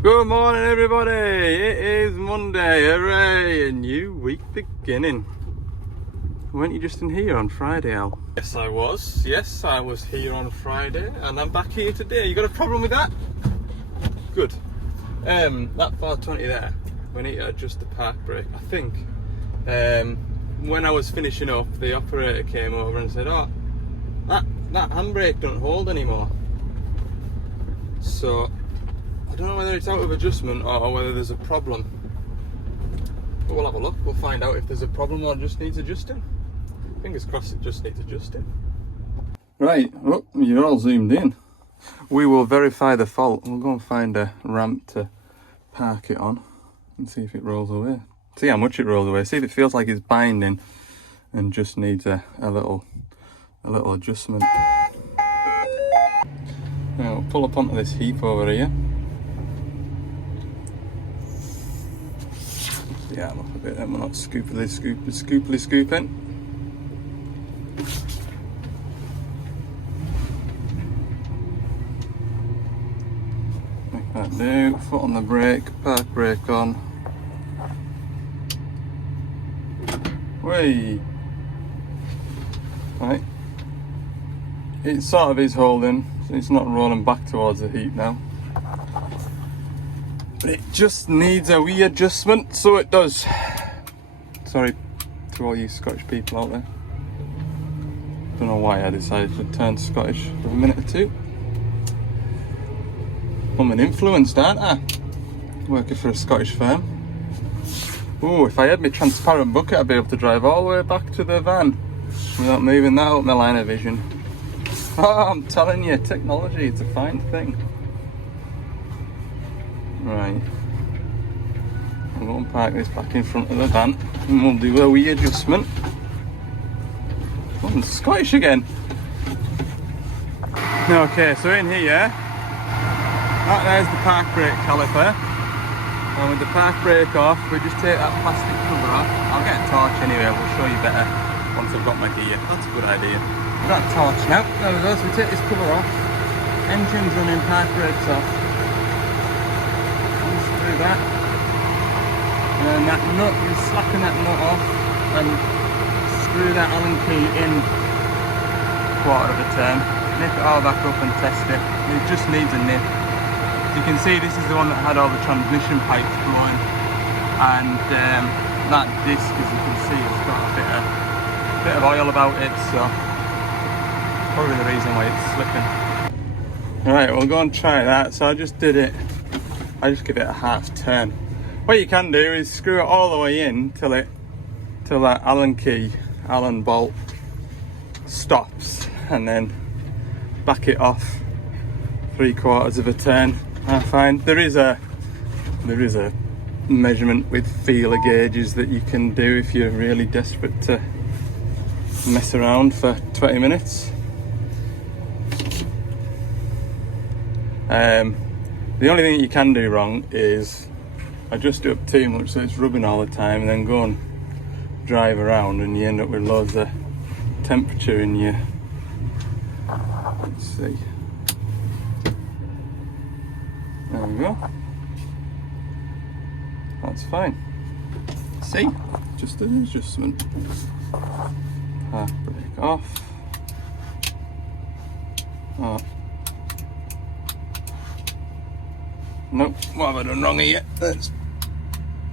Good morning, everybody. It is Monday. Hooray! A new week beginning. Weren't you just in here on Friday, Al? Yes, I was. Yes, I was here on Friday, and I'm back here today. You got a problem with that? Good. That 420 there, we need to adjust the park brake. I think when I was finishing up, the operator came over and said, "Oh, that handbrake don't hold anymore." So I don't know whether it's out of adjustment or whether there's a problem. But we'll have a look. We'll find out if there's a problem or it just needs adjusting. Fingers crossed it just needs adjusting. Right, oh, you're all zoomed in. We will verify the fault. We'll go and find a ramp to park it on and see if it rolls away. See how much it rolls away. See if it feels like it's binding and just needs a little adjustment. Now we'll pull up onto this heap over here. Yeah, I'm up a bit, then we're not scoopily scooping. Make that do. Foot on the brake, park brake on. Whee! Right. It sort of is holding, so it's not rolling back towards the heap now. But it just needs a wee adjustment, so it does. Sorry to all you Scottish people out there. Don't know why I decided to turn Scottish for a minute or two. I'm an influenced, aren't I? Working for a Scottish firm. Ooh, if I had my transparent bucket, I'd be able to drive all the way back to the van without moving that out my line of vision. Oh, I'm telling you, technology, it's a fine thing. Right, I'm going to park this back in front of the van and we'll do a wee adjustment. Oh, I'm Scottish again. Okay, so in here, there's the park brake caliper, and with the park brake off, we just take that plastic cover off. I'll get a torch anyway, we'll show you better once I've got my gear. That's a good idea. We've got a torch now, there we go, so we take this cover off, engine's running, park brake's off. That, and then that nut, you slacken that nut off and screw that Allen key in quarter of a turn, nip it all back up and test it. It just needs a nip. As you can see, this is the one that had all the transmission pipes blowing, and that disc, as you can see, has got a bit of oil about it, so probably the reason why it's slipping. Alright, we'll go and try that. So I just did it. I just give it a half turn. What you can do is screw it all the way in till that Allen bolt stops, and then back it off 3/4 of a turn. I find there is a measurement with feeler gauges that you can do if you're really desperate to mess around for 20 minutes. The only thing you can do wrong is adjust it up too much so it's rubbing all the time, and then go and drive around and you end up with loads of temperature in your... Let's see. There we go. That's fine. See? Just an adjustment. Park brake off. Oh. Nope, what have I done wrong here? There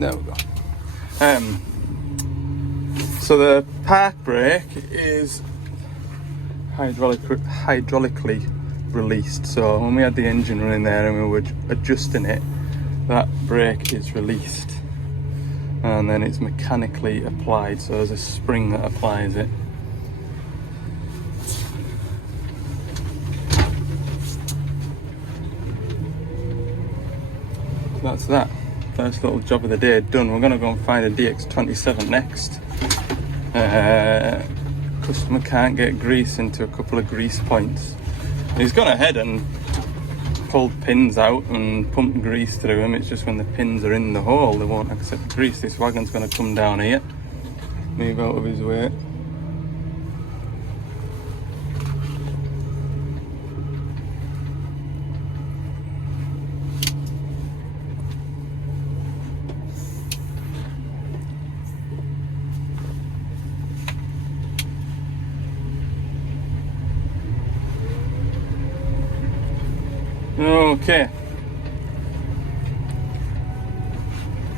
we go. So the park brake is hydraulically released. So when we had the engine running there and we were adjusting it, that brake is released, and then it's mechanically applied. So there's a spring that applies it. That's that. First little job of the day done. We're going to go and find a DX27 next. Customer can't get grease into a couple of grease points. He's gone ahead and pulled pins out and pumped grease through them. It's just when the pins are in the hole, they won't accept grease. This wagon's going to come down here, move out of his way. Okay.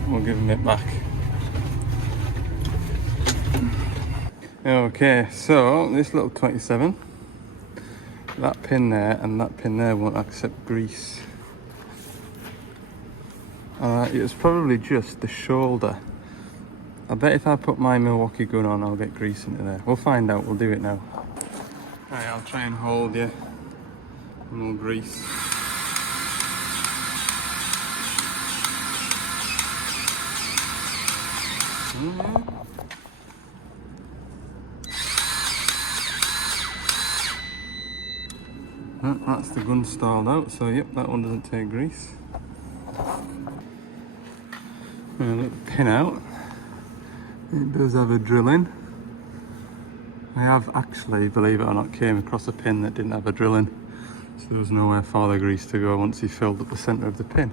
We'll give him it back. Okay, so this little 27, that pin there and that pin there won't accept grease. It's probably just the shoulder. I bet if I put my Milwaukee gun on, I'll get grease into there. We'll find out, we'll do it now. Right, I'll try and hold you. And we'll grease. That's the gun stalled out, so yep, that one doesn't take grease. And a little pin out. It does have a drill in. I have actually, believe it or not, came across a pin that didn't have a drill in. So there was nowhere for the grease to go once he filled up the centre of the pin.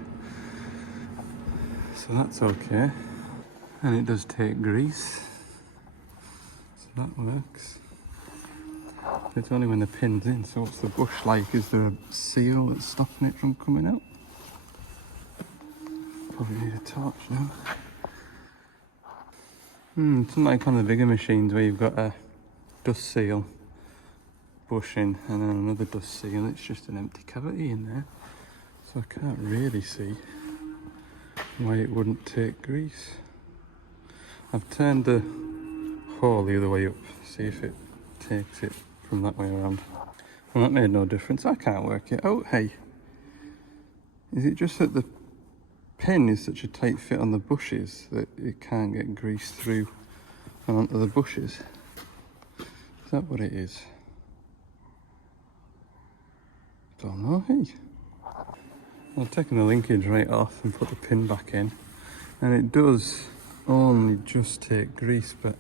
So that's okay. And it does take grease. So that works. It's only when the pin's in, so what's the bush like? Is there a seal that's stopping it from coming out? Probably need a torch now. It's not like on the bigger machines where you've got a dust seal bushing and then another dust seal. It's just an empty cavity in there. So I can't really see why it wouldn't take grease. I've turned the hole the other way up, see if it takes it from that way around. Well, that made no difference. I can't work it out. Hey, is it just that the pin is such a tight fit on the bushes that it can't get grease through and onto the bushes? Is that what it is? Don't know. Hey, I've taken the linkage right off and put the pin back in, and it does only just take grease, but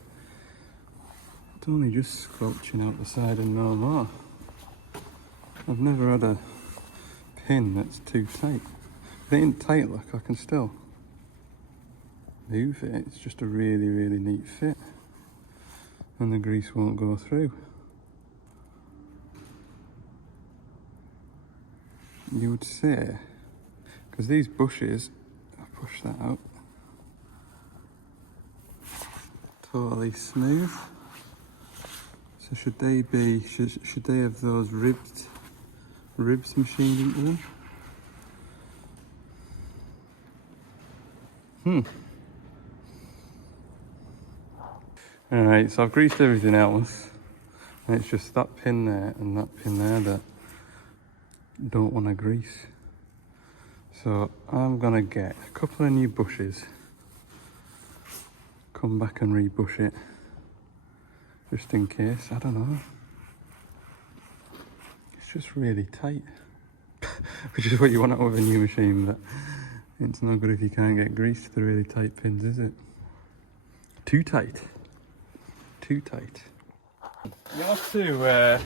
it's only just squelching out the side and no more. I've never had a pin that's too tight. If it ain't tight, look, I can still move it. It's just a really, really neat fit. And the grease won't go through. You would say, because these bushes, I'll push that out, totally smooth. So should they be, should they have those ribs machined into them? Alright, so I've greased everything else, and it's just that pin there and that pin there that don't want to grease. So I'm gonna get a couple of new bushes, come back and rebush it, just in case. I don't know. It's just really tight, which is what you want out of a new machine, but it's not good if you can't get grease to the really tight pins, is it? Too tight. Too tight. You'll have to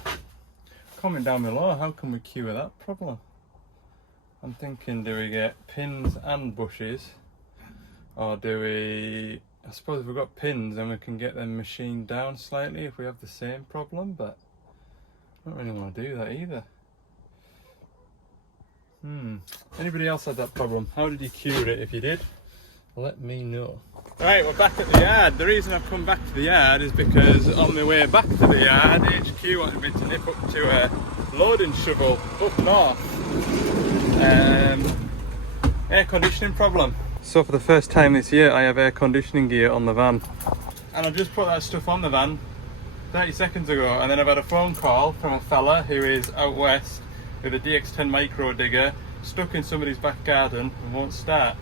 comment down below, how can we cure that problem? I'm thinking, do we get pins and bushes, or do we, I suppose if we've got pins then we can get them machined down slightly if we have the same problem, but I don't really want to do that either. Anybody else had that problem? How did you cure it? If you did, let me know. Right, we're back at the yard. The reason I've come back to the yard is because on my way back to the yard, HQ wanted me to nip up to a loading shovel up north. Air conditioning problem. So for the first time this year I have air conditioning gear on the van. And I just put that stuff on the van 30 seconds ago, and then I've had a phone call from a fella who is out west with a DX10 micro digger stuck in somebody's back garden and won't start.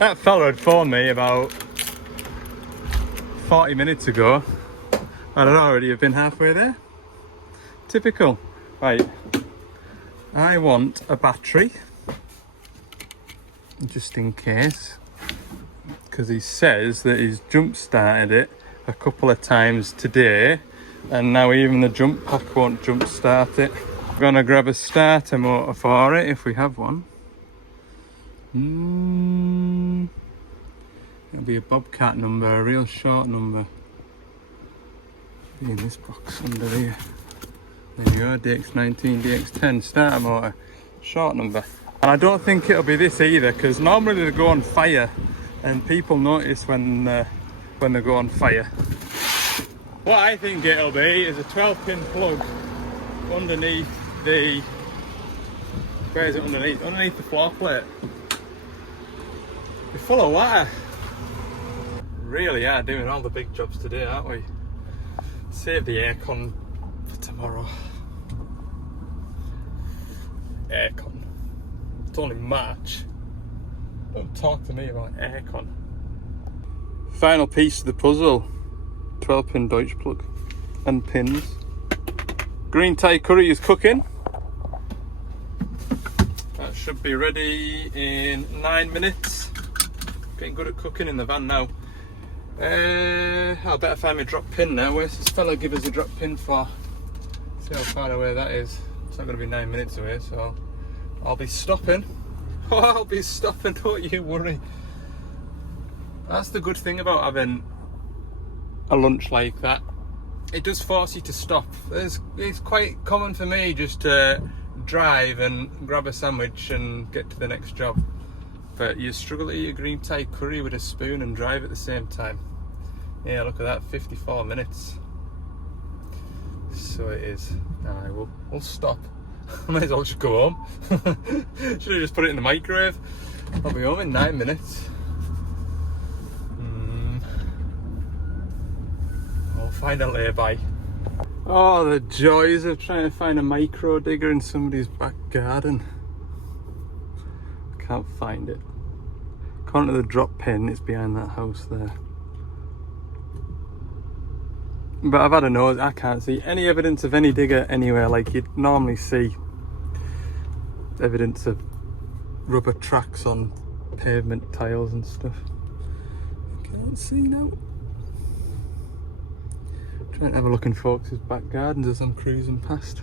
That fella had phoned me about 40 minutes ago. I'd already have been halfway there. Typical. Right, I want a battery, just in case, because he says that he's jump started it a couple of times today, and now even the jump pack won't jump start it. I'm gonna grab a starter motor for it if we have one. It'll be a Bobcat number, a real short number. Be in this box under here. There you go, DX19, DX10 starter motor. short number. And I don't think it'll be this either, because normally they go on fire and people notice when they go on fire. What I think it'll be is a 12-pin plug underneath the... Where is it underneath? Underneath the floor plate. We're full of water. Really are doing all the big jobs today, aren't we? Save the aircon for tomorrow. Aircon. It's only March. Don't talk to me about aircon. Final piece of the puzzle. 12-pin Deutsch plug and pins. Green Thai curry is cooking. That should be ready in 9 minutes. Getting good at cooking in the van now. I better find my drop pin now. Where's this fella give us a drop pin for? See how far away that is. It's not going to be 9 minutes away, so I'll be stopping. Oh, I'll be stopping, don't you worry. That's the good thing about having a lunch like that. It does force you to stop. It's quite common for me just to drive and grab a sandwich and get to the next job. But you struggle to eat a green Thai curry with a spoon and drive at the same time. Yeah, look at that, 54 minutes. So it is. Nah, we'll stop. I might as well just go home. Should have just put it in the microwave. I'll be home in 9 minutes. I'll find a lay-by. Oh, the joys of trying to find a micro digger in somebody's back garden. Can't find it. According to the drop pin, it's behind that house there. But I've had a nose, I can't see any evidence of any digger anywhere like you'd normally see evidence of rubber tracks on pavement tiles and stuff. I cannot see now. I'm trying to have a look in folks' back gardens as I'm cruising past.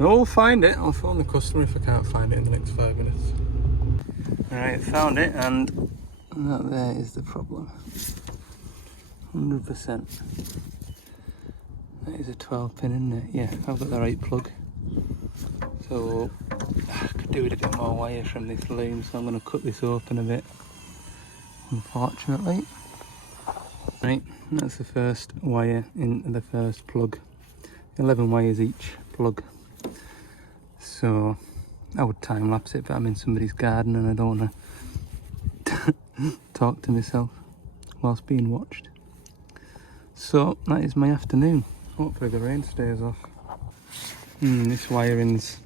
I'll find it. I'll phone the customer if I can't find it in the next 5 minutes. Alright, found it, and that there is the problem. 100%. That is a 12-pin, isn't it? Yeah, I've got the right plug. So I could do with a bit more wire from this loom, so I'm going to cut this open a bit, unfortunately. Right, that's the first wire into the first plug. 11 wires each plug. So I would time lapse it, but I'm in somebody's garden and I don't want to talk to myself whilst being watched. So that is my afternoon. Hopefully the rain stays off. This wiring's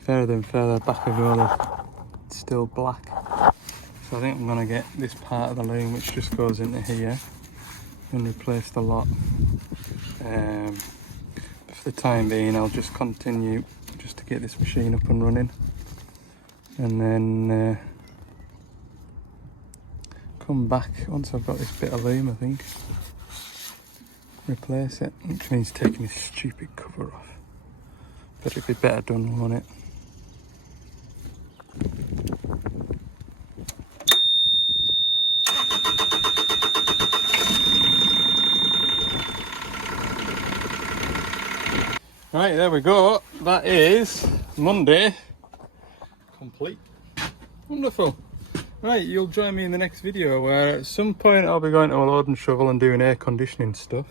further and further back of all. It's still black. So I think I'm going to get this part of the loom which just goes into here and replace the lot. For the time being I'll just continue just to get this machine up and running, and then come back once I've got this bit of loom, I think, replace it, which means taking this stupid cover off, but it'd be better done, won't it? Right, there we go. That is Monday complete. Wonderful. Right, you'll join me in the next video where at some point I'll be going to a load and shovel and doing air conditioning stuff.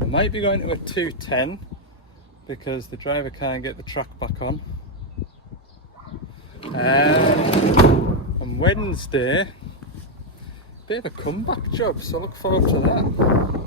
I might be going to a 210 because the driver can't get the track back on. On Wednesday, bit of a comeback job, so look forward to that.